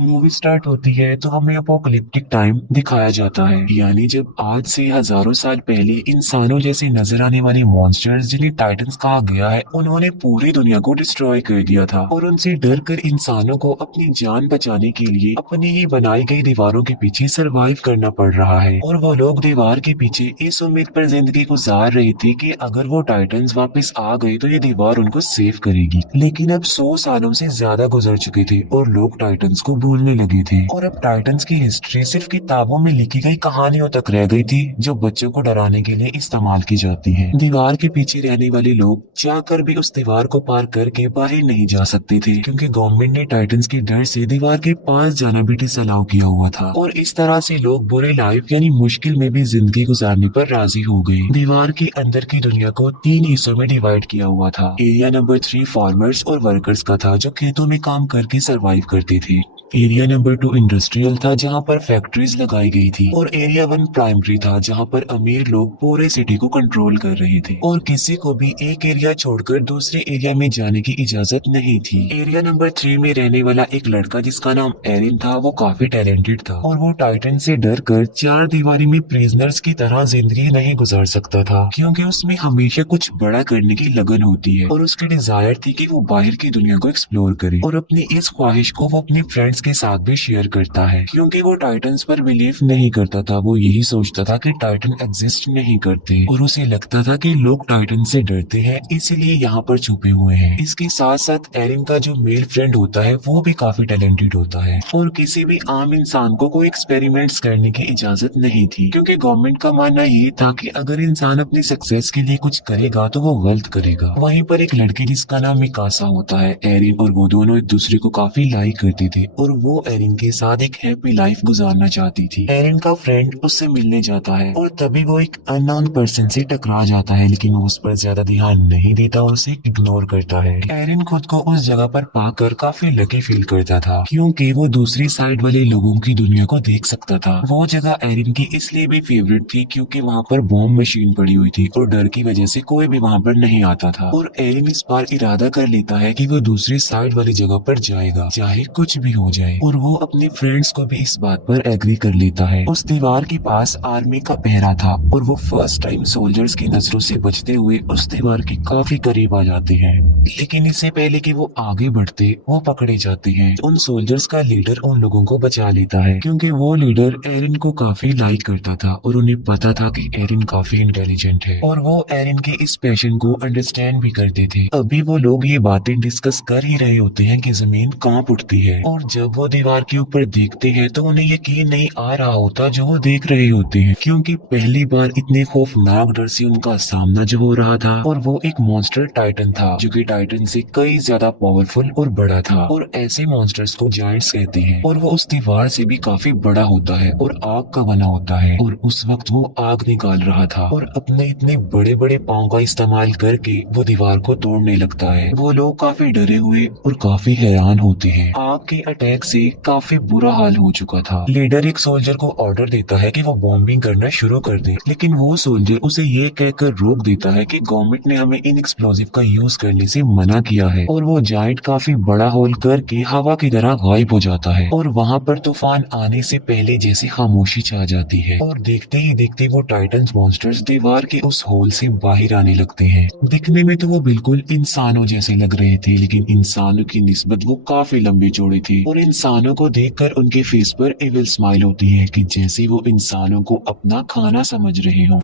Movie start होती है तो हमें अपोकलिप्टिक टाइम दिखाया जाता है, यानी जब आज से हजारों साल पहले इंसानों जैसे नजर आने वाले मॉन्स्टर्स जिन्हें टाइटंस कहा गया है, उन्होंने पूरी दुनिया को डिस्ट्रॉय कर दिया था और उनसे डर कर इंसानों को अपनी जान बचाने के लिए अपनी ही बनाई गई दीवारों के पीछे सरवाइव करना पड़ रहा है। और वो लोग दीवार के पीछे इस उम्मीद पर जिंदगी गुजार रहे थे कि अगर वो टाइटंस वापस आ गए तो ये दीवार उनको सेव करेगी। लेकिन अब 100 सालों से ज्यादा गुजर चुके थे और लोग टाइटंस को भूलने लगे थे और अब टाइटंस की हिस्ट्री सिर्फ किताबों में लिखी गई कहानियों तक रह गई थी, जो बच्चों को डराने के लिए इस्तेमाल की जाती है। दीवार के पीछे रहने वाले लोग चाहकर भी उस दीवार को पार करके बाहर नहीं जा सकते थे, क्योंकि गवर्नमेंट ने टाइटंस के डर से दीवार के पास जाना भी डिसअलाउ किया हुआ था। और इस तरह से लोग बुरे लाइफ यानी मुश्किल में भी जिंदगी गुजारने पर राजी हो गए। दीवार के अंदर की दुनिया को 3 हिस्सों में डिवाइड किया हुआ था। एरिया नंबर 3 फार्मर्स और वर्कर्स का था, जो खेतों में काम करके सरवाइव करते थे। एरिया नंबर 2 इंडस्ट्रियल था, जहाँ पर फैक्ट्रीज लगाई गई थी। और एरिया 1 प्राइमरी था, जहाँ पर अमीर लोग पूरे सिटी को कंट्रोल कर रहे थे और किसी को भी एक एरिया छोड़कर दूसरे एरिया में जाने की इजाजत नहीं थी। एरिया नंबर 3 में रहने वाला एक लड़का जिसका नाम एरिन था, वो काफी टैलेंटेड था और वो टाइटन से डर कर 4 दीवारी में प्रिजनर्स की तरह जिंदगी नहीं गुजार सकता था, क्योंकि उसमें हमेशा कुछ बड़ा करने की लगन होती है और उसकी डिजायर थी कि वो बाहर की दुनिया को एक्सप्लोर करे। और अपनी इस ख्वाहिश को वो अपने फ्रेंड्स के साथ भी शेयर करता है, क्योंकि वो टाइटंस पर बिलीव नहीं करता था। वो यही सोचता था कि टाइटन एग्जिस्ट नहीं करते और उसे लगता था कि लोग टाइटन से डरते हैं, इसलिए यहाँ पर छुपे हुए हैं। इसके साथ साथ एरिन का जो मेल फ्रेंड होता है वो भी काफी टैलेंटेड होता है और किसी भी आम इंसान को कोई एक्सपेरिमेंट्स करने की इजाजत नहीं थी, क्योंकि गवर्नमेंट का मानना ये था कि अगर इंसान अपनी सक्सेस के लिए कुछ करेगा तो वो गलत करेगा। वहीं पर एक लड़की जिसका नाम मिकासा होता है, एरिन और वो दोनों एक दूसरे को काफी लाइक करते थे और वो एरिन के साथ एक हैप्पी लाइफ गुजारना चाहती थी। एरिन का फ्रेंड उससे मिलने जाता है और तभी वो एक अननोन पर्सन से टकरा जाता है, लेकिन वो उस पर ज्यादा ध्यान नहीं देता और उसे इग्नोर करता है। एरिन खुद को उस जगह पर पाकर काफी लकी फील करता था, क्योंकि वो दूसरी साइड वाले लोगों की दुनिया को देख सकता था। वो जगह एरिन की इसलिए भी फेवरेट थी क्योंकि वहाँ पर बॉम्ब मशीन पड़ी हुई थी और डर की वजह से कोई भी वहाँ पर नहीं आता था। और एरिन इस बार इरादा कर लेता है कि वो दूसरी साइड वाली जगह पर जाएगा, चाहे कुछ भी हो जाए। और वो अपने फ्रेंड्स को भी इस बात पर एग्री कर लेता है। उस दीवार के पास आर्मी का पहरा था और वो फर्स्ट टाइम सोल्जर्स की नजरों से बचते हुए उस दीवार के काफी करीब आ जाते हैं। लेकिन इससे पहले कि वो आगे बढ़ते, वो पकड़े जाते हैं। उन सोल्जर्स का लीडर उन लोगों को बचा लेता है, क्योंकि वो लीडर एरिन को काफी लाइक करता था और उन्हें पता था कि एरिन काफी इंटेलिजेंट है और वो एरिन के इस पैशन को अंडरस्टैंड भी करते थे। अभी वो लोग ये बातें डिस्कस कर ही रहे होते हैं कि जमीन कांप उठती है और जब वो दीवार के ऊपर देखते हैं तो उन्हें यकीन नहीं आ रहा होता जो वो देख रहे होते हैं, क्योंकि पहली बार इतने खौफनाक डर से उनका सामना जो हो रहा था और वो एक मॉन्स्टर टाइटन था, जो कि टाइटन से कई ज्यादा पावरफुल और बड़ा था। और ऐसे मॉन्स्टर्स को जायंट्स कहते हैं और वो उस दीवार से भी काफी बड़ा होता है और आग का बना होता है। और उस वक्त वो आग निकाल रहा था और अपने इतने बड़े बड़े पाँव का इस्तेमाल करके वो दीवार को तोड़ने लगता है। वो लोग काफी डरे हुए और काफी हैरान होते हैं। आग के अटैक से काफी बुरा हाल हो चुका था। लीडर एक सोल्जर को ऑर्डर देता है कि वो बॉम्बिंग करना शुरू कर दे, लेकिन वो सोल्जर उसे ये कहकर रोक देता है कि गवर्नमेंट ने हमें इन एक्सप्लोजिव का यूज करने से मना किया है। और वो जायंट काफी बड़ा होल करके हवा की तरह गायब हो जाता है और वहाँ पर तूफान आने से पहले जैसे खामोशी छा जाती है और देखते ही देखते वो टाइटन्स मॉन्स्टर्स दीवार के उस होल से बाहर आने लगते हैं। दिखने में तो वो बिल्कुल इंसानों जैसे लग रहे थे, लेकिन इंसानों की निस्बत वो काफी लंबे चौड़े थे और इंसानों को देखकर उनके फेस पर एविल स्माइल होती है कि जैसे वो इंसानों को अपना खाना समझ रहे हो।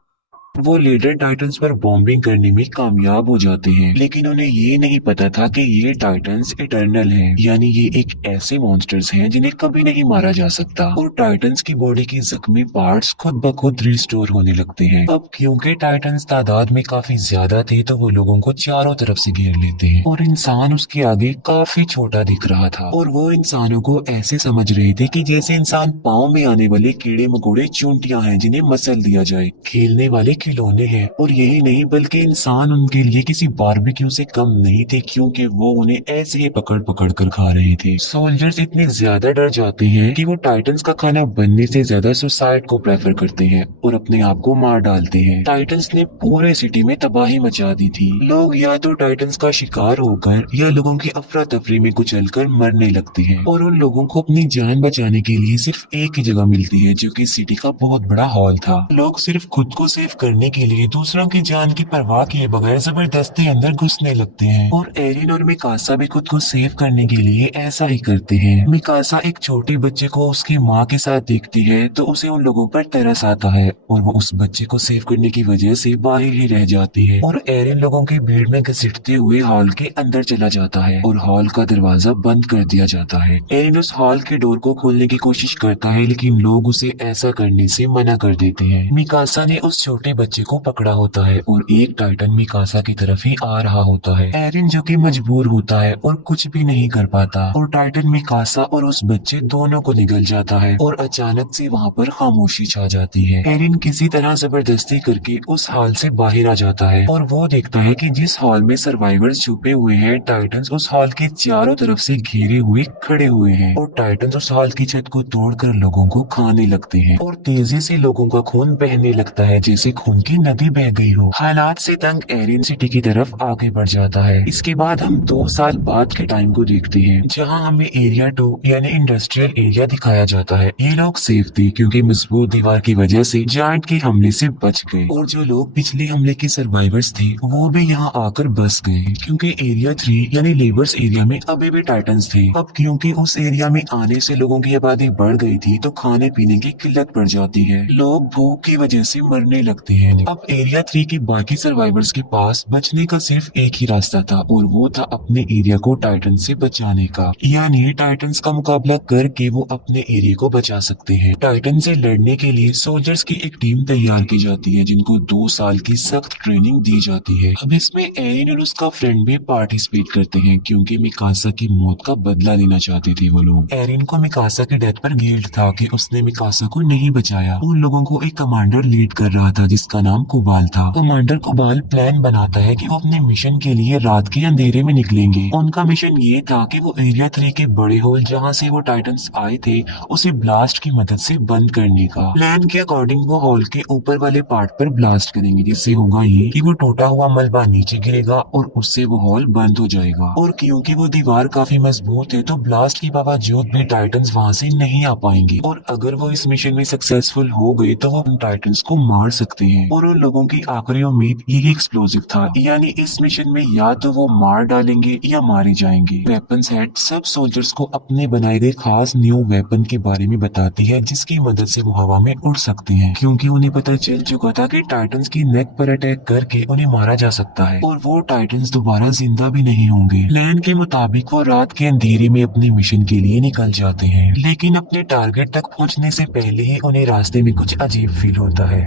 वो लीडर टाइटंस पर बॉम्बिंग करने में कामयाब हो जाते हैं, लेकिन उन्हें ये नहीं पता था कि ये टाइटंस इटर्नल हैं, यानी ये एक ऐसे मॉन्स्टर्स हैं जिन्हें कभी नहीं मारा जा सकता। और टाइटंस की बॉडी के जख्मी पार्ट्स खुद ब खुद रिस्टोर होने लगते हैं। अब क्योंकि टाइटंस तादाद में काफी ज्यादा थे तो वो लोगों को चारों तरफ से घेर लेते हैं और इंसान उसके आगे काफी छोटा दिख रहा था। और वो इंसानों को ऐसे समझ रहे थे कि जैसे इंसान पाँव में आने वाले कीड़े मकोड़े चूंटियां हैं जिन्हें मसल दिया जाए। खेलने वाले खिलौने हैं और यही नहीं बल्कि इंसान उनके लिए किसी बारबेक्यू से कम नहीं थे, क्योंकि वो उन्हें ऐसे ही पकड़ पकड़ कर खा रहे थे। सोल्जर्स इतने ज्यादा डर जाते हैं कि वो टाइटंस का खाना बनने से ज्यादा सुसाइड को प्रेफर करते हैं और अपने आप को मार डालते हैं। टाइटंस ने पूरे सिटी में तबाही मचा दी थी। लोग या तो टाइटंस का शिकार होकर या लोगों की अफरा तफरी में कुचलकर मरने लगते हैं और उन लोगों को अपनी जान बचाने के लिए सिर्फ एक ही जगह मिलती है, जो कि सिटी का बहुत बड़ा हॉल था। लोग सिर्फ खुद को सेव करने के लिए दूसरों की जान की परवाह किए बगैर जबरदस्ती अंदर घुसने लगते हैं और एरिन और मिकासा भी खुद को सेव करने के लिए ऐसा ही करते हैं। मिकासा एक छोटे बच्चे को उसकी माँ के साथ देखती है तो उसे उन लोगों पर तरस आता है और वो उस बच्चे को सेव करने की वजह से बाहर ही रह जाती है और एरिन लोगों की भीड़ में घसीटते हुए हॉल के अंदर चला जाता है और हॉल का दरवाजा बंद कर दिया जाता है। एरिन उस हॉल के डोर को खोलने की कोशिश करता है, लेकिन लोग उसे ऐसा करने से मना कर देते हैं। मिकासा ने उस छोटे बच्चे को पकड़ा होता है और एक टाइटन मिकासा की तरफ ही आ रहा होता है। एरिन जो कि मजबूर होता है और कुछ भी नहीं कर पाता और टाइटन मिकासा और उस बच्चे दोनों को निगल जाता है और अचानक से वहाँ पर खामोशी छा जाती है। एरिन किसी तरह जबरदस्ती करके उस हॉल से बाहर आ जाता है और वो देखता है कि जिस हॉल में सर्वाइवर्स छुपे हुए हैं, टाइटंस उस हॉल के चारों तरफ से घिरे हुए खड़े हुए हैं और टाइटंस उस हॉल की छत को तोड़कर लोगों को खाने लगते हैं और तेजी से लोगों का खून बहने लगता है जैसे खून की नदी बह गई हो। हालात से तंग एरिन सिटी की तरफ आगे बढ़ जाता है। इसके बाद हम 2 साल बाद के टाइम को देखते हैं, जहाँ हमें एरिया 2 यानी इंडस्ट्रियल एरिया दिखाया जाता है। ये लोग सेफ थे क्योंकि मजबूत दीवार की वजह से जायंट के हमले से बच गए और जो लोग पिछले हमले के सर्वाइवर्स थे वो भी यहाँ आकर बस गए, क्योंकि एरिया 3 यानी लेबर्स एरिया में अभी भी टाइटंस थे। अब क्योंकि उस एरिया में आने से लोगों की आबादी बढ़ गई थी तो खाने पीने की किल्लत पड़ जाती है, लोग भूख की वजह से मरने लगते हैं। अब एरिया 3 के बाकी सर्वाइवर्स के पास बचने का सिर्फ एक ही रास्ता था और वो था अपने एरिया को टाइटन से बचाने का, यानी टाइटंस का मुकाबला करके वो अपने एरिया को बचा सकते हैं। टाइटन से लड़ने के लिए सोल्जर्स की एक टीम तैयार की जाती है जिनको 2 साल की सख्त ट्रेनिंग दी जाती है। अब इसमें एरिन और उसका फ्रेंड भी पार्टिसिपेट करते हैं क्योंकि मिकासा की मौत का बदला लेना चाहते थे वो लोग। एरिन को मिकासा की डेथ पर गिल्ट था कि उसने मिकासा को नहीं बचाया। उन लोगों को एक कमांडर लीड कर रहा था जिसका नाम कुबाल था। कमांडर कुबाल प्लान बनाता है कि वो अपने मिशन के लिए रात के अंधेरे में निकलेंगे। उनका मिशन ये था कि वो एरिया 3 के बड़े होल जहाँ से वो टाइटंस आए थे उसे ब्लास्ट की मदद से बंद करने का। प्लान के अकॉर्डिंग वो हॉल के ऊपर वाले पार्ट पर ब्लास्ट करेंगे, जिससे होगा ये कि वो टूटा हुआ मलबा नीचे गिरेगा और उससे वो हॉल बंद हो जाएगा। और क्योंकि वो दीवार काफी मजबूत है तो ब्लास्ट के बावजूद भी टाइटंस वहाँ से नहीं आ पाएंगे और अगर वो इस मिशन में सक्सेसफुल हो गए तो वो उन टाइटंस को मार सकते हैं। और उन लोगों की आखिरी उम्मीद यही एक्सप्लोसिव था, यानी इस मिशन में या तो वो मार डालेंगे या मारे जाएंगे। वेपन्स हेड सब सोल्जर्स को अपने बनाए गए खास न्यू वेपन के बारे में बताती है जिसकी मदद से वो हवा में उड़ सकते हैं, क्योंकि उन्हें पता चल चुका था कि टाइटंस की नेक पर अटैक करके उन्हें मारा जा सकता है और वो टाइटंस दोबारा जिंदा भी नहीं होंगे। प्लान के मुताबिक वो रात के अंधेरे में अपने मिशन के लिए निकल जाते हैं, लेकिन अपने टारगेट तक पहुंचने से पहले ही उन्हें रास्ते में कुछ अजीब फील होता है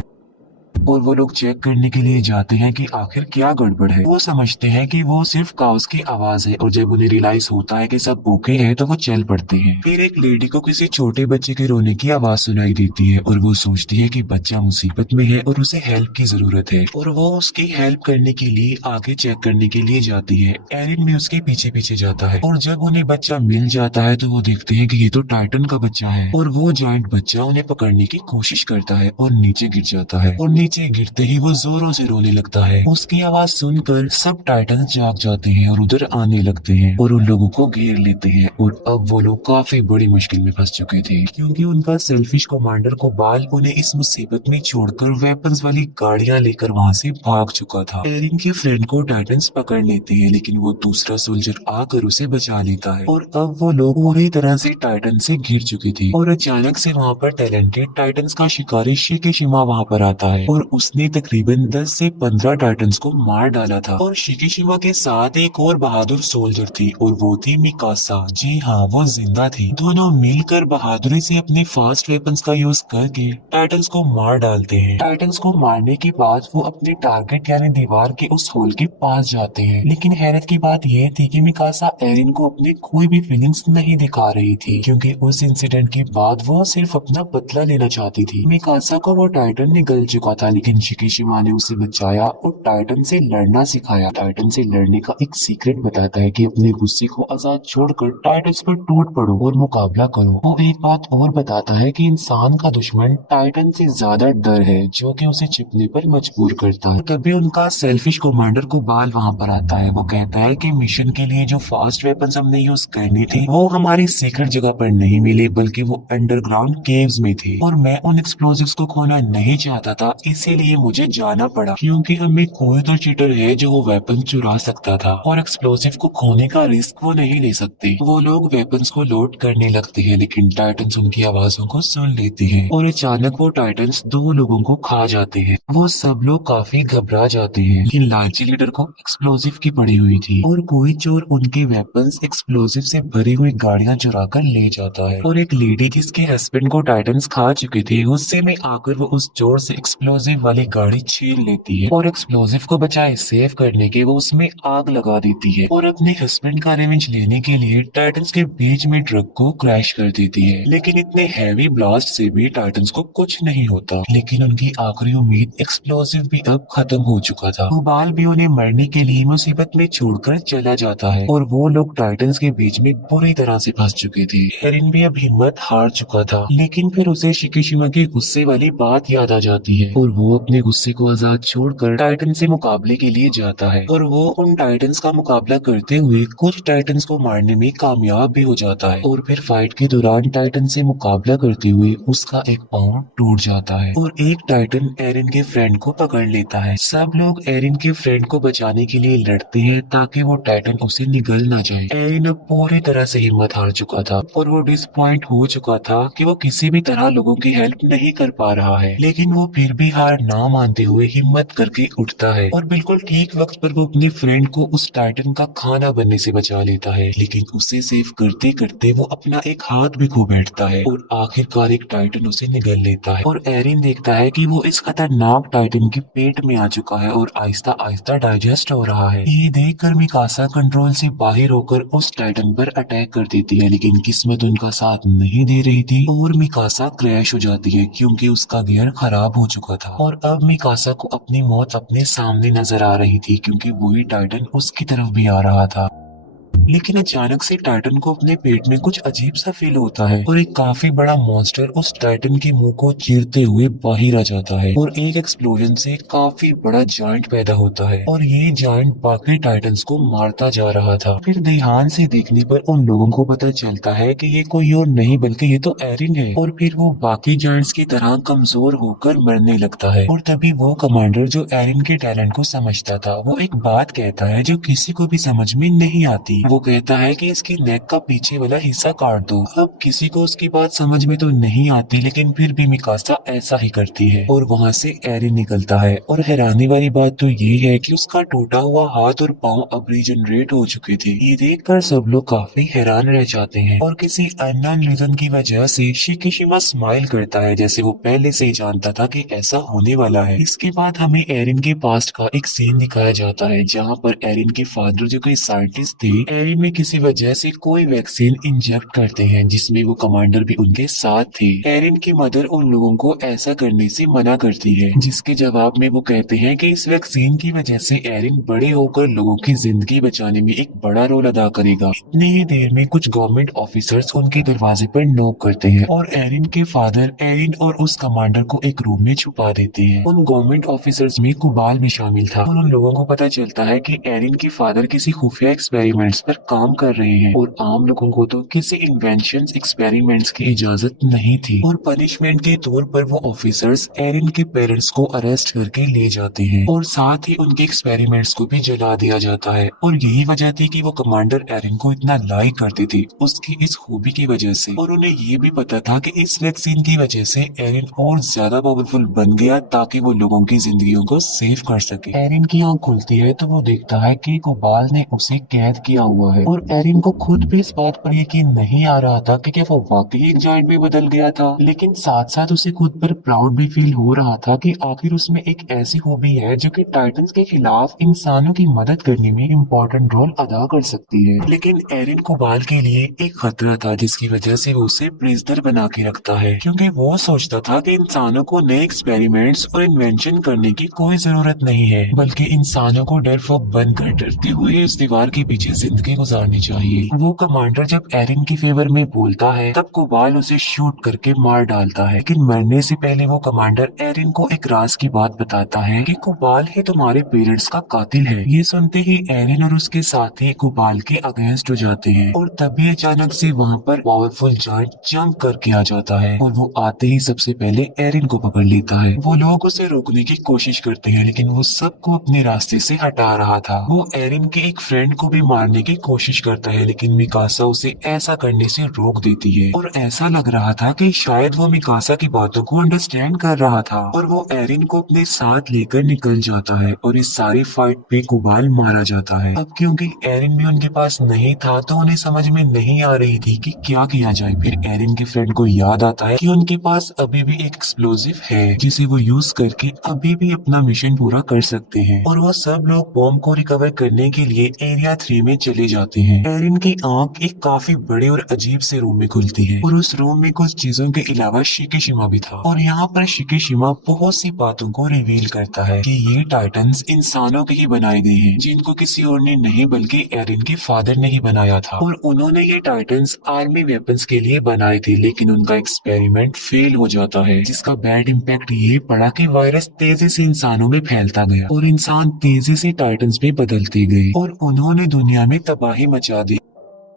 और वो लोग चेक करने के लिए जाते हैं कि आखिर क्या गड़बड़ है। वो समझते हैं कि वो सिर्फ काउस की आवाज है और जब उन्हें रियलाइज होता है कि सब ओके है तो वो चल पड़ते हैं। फिर एक लेडी को किसी छोटे बच्चे के रोने की आवाज सुनाई देती है और वो सोचती है कि बच्चा मुसीबत में है और उसे हेल्प की जरूरत है और वो उसकी हेल्प करने के लिए आगे चेक करने के लिए जाती है। एरिन भी उसके पीछे पीछे जाता है और जब उन्हें बच्चा मिल जाता है तो वो देखते हैं कि ये तो टाइटन का बच्चा है और वो जायंट बच्चा उन्हें पकड़ने की कोशिश करता है और नीचे गिर जाता है और नीचे गिरते ही वो जोरों से रोने लगता है। उसकी आवाज सुनकर सब टाइटन जाग जाते हैं और उधर आने लगते हैं और उन लोगों को घेर लेते हैं और अब वो लोग काफी बड़ी मुश्किल में फंस चुके थे क्योंकि उनका सेल्फिश कमांडर कुबाल उन्हें इस मुसीबत में छोड़कर वेपन्स वाली गाड़ियां लेकर वहाँ से भाग चुका था। एरिन के फ्रेंड को टाइटंस पकड़ लेते हैं लेकिन वो दूसरा सोल्जर आकर उसे बचा लेता है और अब वो लोग पूरी तरह से टाइटन से घिर चुके थे और अचानक से वहाँ पर टैलेंटेड टाइटंस का शिकारी शिकिशिमा वहाँ पर आता है और उसने तकरीबन 10 से 15 टाइटंस को मार डाला था और शिकिशिमा के साथ एक और बहादुर सोल्जर थी और वो थी मिकासा। जी हाँ, वो जिंदा थी। दोनों मिलकर बहादुरी से अपने फास्ट वेपन्स का यूज करके टाइटंस को मार डालते हैं। टाइटंस को मारने के बाद वो अपने टारगेट यानी दीवार के उस होल के पास जाते हैं, लेकिन हैरत की बात यह थी कि मिकासा एरिन को अपनी कोई भी फीलिंग्स नहीं दिखा रही थी क्योंकि उस इंसिडेंट के बाद वो सिर्फ अपना बदला लेना चाहती थी। मिकासा को वो टाइटन निगल चुका था था, लेकिन शिकिशिमा ने उसे बचाया और टाइटन से लड़ना सिखाया। टाइटन से लड़ने का एक सीक्रेट बताता है कि अपने गुस्से को आजाद छोड़कर टाइटन्स पर टूट पड़ो और मुकाबला करो। वो एक बात और बताता है कि इंसान का दुश्मन टाइटन से ज्यादा डर है, जो कि उसे छिपने पर मजबूर करता है। तभी उनका सेल्फिश कमांडर कुबाल वहाँ पर आता है। वो कहता है कि मिशन के लिए जो फास्ट वेपन्स हमने यूज करनी थी वो हमारी सीक्रेट जगह पर नहीं मिले, बल्कि वो अंडरग्राउंड केव्स में थे, और मैं उन एक्सप्लोजिव्स को खोना नहीं चाहता था, इसीलिए मुझे जाना पड़ा, क्योंकि हमें कोई तो चीटर है जो वो वेपन चुरा सकता था और एक्सप्लोजिव को खोने का रिस्क वो नहीं ले सकते। वो लोग वेपन्स को लोड करने लगते हैं, लेकिन टाइटन्स उनकी आवाजों को सुन लेते हैं और अचानक वो टाइटन्स दो लोगों को खा जाते हैं। वो सब लोग काफी घबरा जाते हैं, लेकिन लालची लीडर को एक्सप्लोजिव की पड़ी हुई थी और कोई चोर उनके वेपन्स एक्सप्लोजिव से भरी हुई गाड़ियां चुरा कर ले जाता है। और एक लेडी जिसके हस्बैंड को टाइटन्स खा चुके थे, गुस्से में आकर वो उस चोर से एक्सप्लोजिव वाली गाड़ी छीन लेती है और एक्सप्लोजिव को बचाए सेव करने के वो उसमें आग लगा देती है और अपने हस्बैंड का रिवेंज लेने के लिए टाइटन्स के बीच में ट्रक को क्रैश कर देती है। लेकिन इतने हैवी ब्लास्ट से भी टाइटन्स को कुछ नहीं होता, लेकिन उनकी आखिरी उम्मीद एक्सप्लोजिव भी अब खत्म हो चुका था। कुबाल भी उन्हें मरने के लिए मुसीबत में छोड़कर चला जाता है और वो लोग टाइटन्स के बीच में बुरी तरह से फंस चुके थे। एरिन भी अब हिम्मत हार चुका था, लेकिन फिर उसे शिकिशिमा के गुस्से वाली बात याद आ जाती है और वो अपने गुस्से को आजाद छोड़कर टाइटन से मुकाबले के लिए जाता है और वो उन टाइटन्स का मुकाबला करते हुए कुछ टाइटन्स को मारने में कामयाब भी हो जाता है। और फिर फाइट के दौरान टाइटन से मुकाबला करते हुए उसका एक पाँव टूट जाता है और एक टाइटन एरिन के फ्रेंड को पकड़ लेता है। सब लोग एरिन के फ्रेंड को बचाने के लिए लड़ते हैं ताकि वो टाइटन उसे निगल ना जाए। एरिन अब पूरी तरह से हिम्मत हार चुका था और वो डिसपॉइंट हो चुका था कि वो किसी भी तरह लोगों की हेल्प नहीं कर पा रहा है, लेकिन वो फिर भी हार ना मानते हुए हिम्मत करके उठता है और बिल्कुल ठीक वक्त पर वो अपने फ्रेंड को उस टाइटन का खाना बनने से बचा लेता है। लेकिन उसे सेव करते करते वो अपना एक हाथ भी खो बैठता है और आखिरकार एक टाइटन उसे निगल लेता है और एरिन देखता है कि वो इस खतरनाक टाइटन के पेट में आ चुका है और आहिस्ता आहिस्ता डाइजेस्ट हो रहा है। ये देखकर मिकासा कंट्रोल से बाहर होकर उस टाइटन पर अटैक कर देती है, लेकिन किस्मत उनका साथ नहीं दे रही थी और मिकासा क्रैश हो जाती है क्योंकि उसका गियर खराब हो चुका था। और अब मिकासा को अपनी मौत अपने सामने नजर आ रही थी क्योंकि वही टाइटन उसकी तरफ भी आ रहा था। लेकिन अचानक से टाइटन को अपने पेट में कुछ अजीब सा फील होता है और एक काफी बड़ा मॉन्स्टर उस टाइटन के मुंह को चीरते हुए बाहर आ जाता है और एक एक्सप्लोजन से काफी बड़ा जायंट पैदा होता है और ये जायंट बाकी टाइटन्स को मारता जा रहा था। फिर ध्यान से देखने पर उन लोगों को पता चलता है कि ये कोई और नहीं बल्कि ये तो एरिन है और फिर वो बाकी जायंट्स की तरह कमजोर होकर मरने लगता है। और तभी वो कमांडर जो एरिन के टैलेंट को समझता था वो एक बात कहता है जो किसी को भी समझ में नहीं आती। वो कहता है कि इसकी नेक का पीछे वाला हिस्सा काट दो। अब किसी को उसकी बात समझ में तो नहीं आती, लेकिन फिर भी मिकासा ऐसा ही करती है और वहाँ से एरिन निकलता है। और हैरानी वाली बात तो ये है कि उसका टूटा हुआ हाथ और पाँव अब रीजनरेट हो चुके थे। ये देखकर सब लोग काफी हैरान रह जाते हैं और किसी अननोन रीजन की वजह से शिकिशिमा स्माइल करता है, जैसे वो पहले से ही जानता था कि ऐसा होने वाला है। इसके बाद हमें एरिन के पास्ट का एक सीन दिखाया जाता है जहाँ पर एरिन के फादर जो कोई साइंटिस्ट थे, एरिन में किसी वजह से कोई वैक्सीन इंजेक्ट करते हैं जिसमें वो कमांडर भी उनके साथ थे। एरिन की मदर उन लोगों को ऐसा करने से मना करती है, जिसके जवाब में वो कहते हैं कि इस वैक्सीन की वजह से एरिन बड़े होकर लोगों की जिंदगी बचाने में एक बड़ा रोल अदा करेगा। इतनी ही देर में कुछ गवर्नमेंट ऑफिसर्स उनके दरवाजे पर नॉक करते हैं और एरिन के फादर एरिन और उस कमांडर को एक रूम में छुपा देते हैं। उन गवर्नमेंट ऑफिसर्स में कुबाल भी शामिल था और उन लोगों को पता चलता है कि एरिन के फादर किसी खुफिया एक्सपेरिमेंट्स पर काम कर रहे हैं और आम लोगों को तो किसी इन्वेंशन एक्सपेरिमेंट्स की इजाजत नहीं थी। और पनिशमेंट के तौर पर वो ऑफिसर्स एरिन के पेरेंट्स को अरेस्ट करके ले जाते हैं और साथ ही उनके एक्सपेरिमेंट्स को भी जला दिया जाता है। और यही वजह थी कि वो कमांडर एरिन को इतना लाइक करते थे उसकी इस खूबी की वजह से, और उन्हें ये भी पता था कि इस वैक्सीन की वजह से एरिन और ज्यादा पावरफुल बन गया ताकि वो लोगों की जिंदगियों को सेव कर सके। एरिन की आंख खुलती है तो वो देखता है कि कुबाल ने उसे कैद किया हुआ हुआ है। और एरिन को खुद भी इस बात पर यकीन नहीं आ रहा था कि क्या वो वाकई एक जायंट में बदल गया था, लेकिन साथ साथ उसे खुद पर प्राउड भी फील हो रहा था कि आखिर उसमें एक ऐसी हॉबी है जो कि टाइटंस के खिलाफ इंसानों की मदद करने में इम्पोर्टेंट रोल अदा कर सकती है। लेकिन एरिन कोबाल के लिए एक खतरा था जिसकी वजह से वो उसे प्रिजनर बना के रखता है, क्योंकि वो सोचता था कि इंसानों को नए एक्सपेरिमेंट्स और इन्वेंशन करने की कोई जरूरत नहीं है, बल्कि इंसानों को डरपोक बनकर डरते हुए इस दीवार के पीछे जिंदगी गुजारनी चाहिए। वो कमांडर जब एरिन की फेवर में बोलता है तब कोबाल उसे शूट करके मार डालता है, लेकिन मरने से पहले वो कमांडर एरिन को एक राज की बात बताता है कि कोबाल ही तुम्हारे पेरेंट्स का कातिल है। ये सुनते ही एरिन और उसके साथी कोबाल के अगेंस्ट हो जाते हैं और तभी अचानक से वहाँ पर पावरफुल जायंट जंप करके आ जाता है और वो आते ही सबसे पहले एरिन को पकड़ लेता है। वो लोग उसे रोकने की कोशिश करते हैं लेकिन वो सबको अपने रास्ते से हटा रहा था। वो एरिन के एक फ्रेंड को भी मारने की कोशिश करता है लेकिन मिकासा उसे ऐसा करने से रोक देती है और ऐसा लग रहा था कि शायद वो मिकासा की बातों को अंडरस्टैंड कर रहा था और वो एरिन को अपने साथ लेकर निकल जाता है और इस सारी फाइट पे कोबाल मारा जाता है। अब क्योंकि एरिन भी उनके पास नहीं था तो उन्हें समझ में नहीं आ रही थी कि क्या किया जाए। फिर एरिन के फ्रेंड को याद आता है कि उनके पास अभी भी एक एक्सप्लोजिव है जिसे वो यूज करके अभी भी अपना मिशन पूरा कर सकते हैं और वो सब लोग बॉम्ब को रिकवर करने के लिए एरिया 3 में चले जाते हैं। एरिन की आंख एक काफी बड़े और अजीब से रूम में खुलती है और उस रूम में कुछ चीजों के अलावा शिकिशिमा भी था और यहाँ पर शिकिशिमा बहुत सी बातों को रिवील करता है कि ये टाइटन्स इंसानों के ही बनाए गए हैं जिनको किसी और ने नहीं बल्कि एरिन के फादर ने ही बनाया था और उन्होंने ये टाइटन्स आर्मी वेपन्स के लिए बनाए थे, लेकिन उनका एक्सपेरिमेंट फेल हो जाता है जिसका बैड इम्पैक्ट ये पड़ा कि वायरस तेजी से इंसानों में फैलता गया और इंसान तेजी से टाइटन्स में बदलते गए और उन्होंने दुनिया में तबाही मचा दी।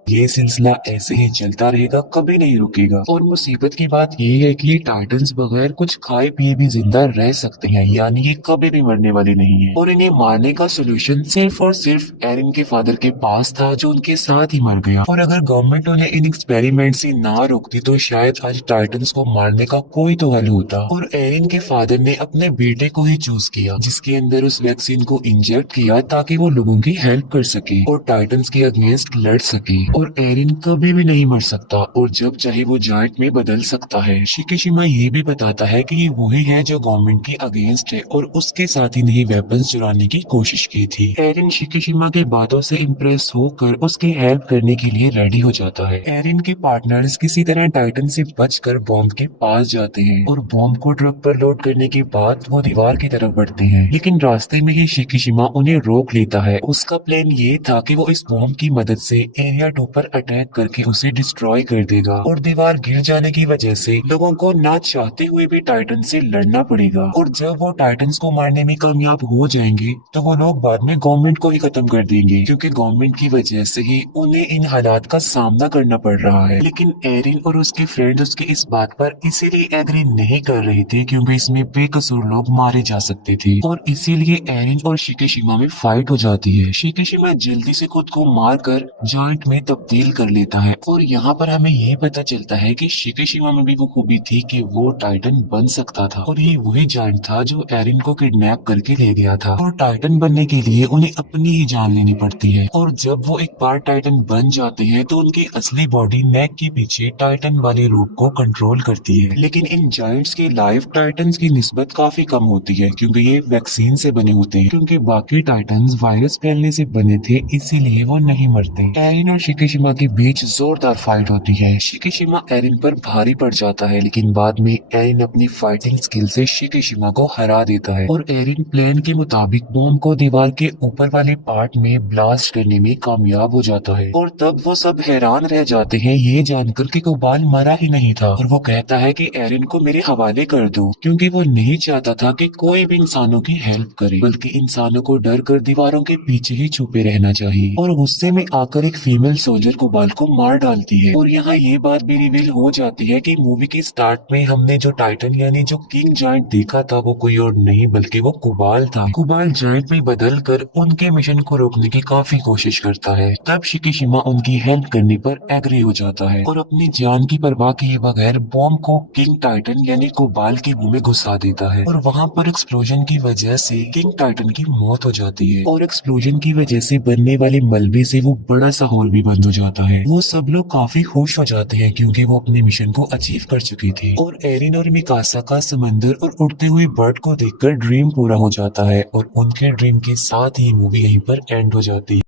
ये सिलसिला ऐसे ही चलता रहेगा, कभी नहीं रुकेगा। और मुसीबत की बात ये है कि ये टाइटन्स बगैर कुछ खाए पिए भी जिंदा रह सकते हैं, यानी ये कभी भी मरने वाले नहीं है। और इन्हें मारने का सोल्यूशन सिर्फ और सिर्फ एरिन के फादर के पास था जो उनके साथ ही मर गया। और अगर गवर्नमेंट उन्हें इन एक्सपेरिमेंट से ना रोकती तो शायद आज टाइटन्स को मारने का कोई तो हल होता। और एरिन के फादर ने अपने बेटे को ही चूज किया जिसके अंदर उस वैक्सीन को इंजेक्ट किया ताकि वो लोगों की हेल्प कर सके और टाइटन्स के अगेंस्ट लड़ सके। और एरिन कभी भी नहीं मर सकता और जब चाहे वो जायंट में बदल सकता है। शिकिशिमा ये भी बताता है कि ये वही है जो गवर्नमेंट के अगेंस्ट है और उसके साथ ही नहीं वेपन्स चुराने की कोशिश की थी। एरिन शिकिशिमा के बातों से इम्प्रेस होकर उसकी हेल्प करने के लिए रेडी हो जाता है। एरिन के पार्टनर्स किसी तरह टाइटन से बचकर बॉम्ब के पास जाते हैं और बॉम्ब को ट्रक पर लोड करने के बाद वो दीवार की तरफ बढ़ते हैं, लेकिन रास्ते में ही शिकिशिमा उन्हें रोक लेता है। उसका प्लान ये था कि वो इस बॉम्ब की मदद से एरिया 2 पर अटैक करके उसे डिस्ट्रॉय कर देगा और दीवार गिर जाने की वजह से लोगों को ना चाहते हुए भी टाइटन से लड़ना पड़ेगा। और जब वो टाइटन्स को मारने में कामयाब हो जाएंगे तो वो लोग बाद में गवर्नमेंट को ही खत्म कर देंगे, क्योंकि गवर्नमेंट की वजह से ही उन्हें इन हालात का सामना करना पड़ रहा है। लेकिन एरिन और उसके फ्रेंड्स उसके इस बात पर इसीलिए एग्री नहीं कर रहे थे क्योंकि इसमें बेकसूर लोग मारे जा सकते थे और इसीलिए एरिन और शिकिशिमा में फाइट हो जाती है। शिकिशिमा जल्दी से खुद को मारकर जायंट में तब्दील कर लेता है और यहाँ पर हमें ये पता चलता है कि शिकिशिमा में भी वो खूबी थी कि वो टाइटन बन सकता था और ये वही जायंट था जो एरिन को किडनैप करके ले गया था। और टाइटन बनने के लिए उन्हें अपनी ही जान लेनी पड़ती है और जब वो एक बार टाइटन बन जाते हैं तो उनकी असली बॉडी नेक के पीछे टाइटन वाले रूप को कंट्रोल करती है। लेकिन इन जायंट्स की लाइफ टाइटन्स की निस्बत काफी कम होती है क्योंकि ये वैक्सीन से बने होते हैं, क्योंकि बाकी टाइटन्स वायरस फैलने से बने थे इसीलिए वो नहीं मरते। एरिन और शिकिशिमा के बीच जोरदार फाइट होती है। शिकिशिमा एरिन पर भारी पड़ जाता है लेकिन बाद में एरिन अपनी फाइटिंग स्किल से शिकिशिमा को हरा देता है और एरिन प्लान के मुताबिक बॉम्ब को दीवार के ऊपर वाले पार्ट में ब्लास्ट करने में कामयाब हो जाता है। और तब वो सब हैरान रह जाते हैं ये जानकर कि कोबाल मरा ही नहीं था और वो कहता है कि एरिन को मेरे हवाले कर दो, क्योंकि वो नहीं चाहता था कि कोई भी इंसानों की हेल्प करे, बल्कि इंसानों को डर कर दीवारों के पीछे ही छुपे रहना चाहिए। और गुस्से में आकर एक फीमेल सोल्जर कोबाल को मार डालती है। और यहाँ ये बात भी रिवील हो जाती है कि मूवी के स्टार्ट में हमने जो टाइटन यानी जो किंग जायंट देखा था वो कोई और नहीं बल्कि वो कोबाल था। कोबाल जायंट में बदल कर उनके मिशन को रोकने की काफी कोशिश करता है। तब शिकिशिमा उनकी हेल्प करने पर एग्री हो जाता है और अपनी जान की परवाह किए बगैर बॉम्ब को किंग टाइटन यानी कोबाल के मुंह में घुसा देता है। और वहाँ पर एक्सप्लोजन की वजह से किंग टाइटन की मौत हो जाती है और एक्सप्लोजन की वजह से बनने वाले मलबे से वो बड़ा सा होल भी बंद हो जाता है। वो सब लोग काफी खुश हो जाते हैं क्योंकि वो अपने मिशन को अचीव कर चुकी थी। और एरिन और मिकासा का समंदर और उड़ते हुए बर्ड को देखकर ड्रीम पूरा हो जाता है और उनके ड्रीम के साथ ही मूवी यहीं पर एंड हो जाती है।